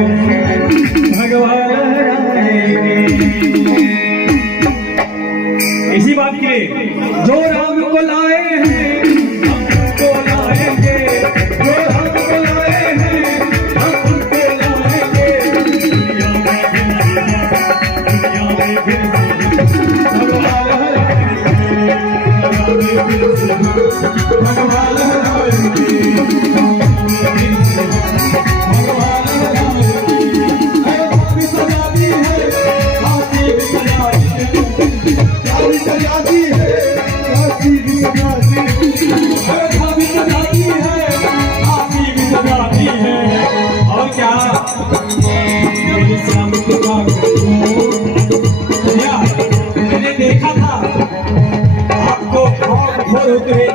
भगवान इसी बात के लिए जो राम को लाए हैं हमको लाएंगे, जो राम को लाए हैं हमको लाएंगे। और क्या मैंने देखा था आपको घोर होते हुए